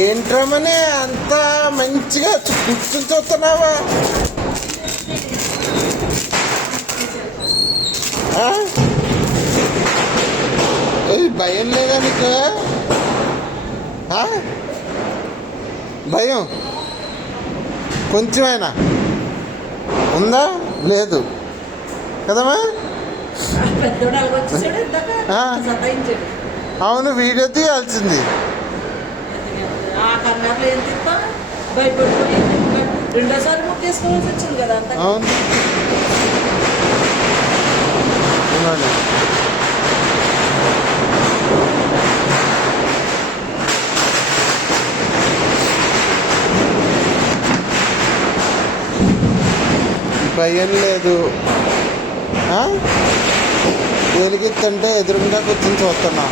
ఏంట్రమని అంత మంచిగా కూర్చుని చూస్తున్నావా? భయం లేదా నీకు? భయం కొంచెమైనా ఉందా? లేదు కదమ్మా? అవును, వీడియో తీయాల్సింది. అవును, భయం లేదు. వెలిగిస్తుంటే ఎదురుగా కూర్చొని చూస్తున్నా.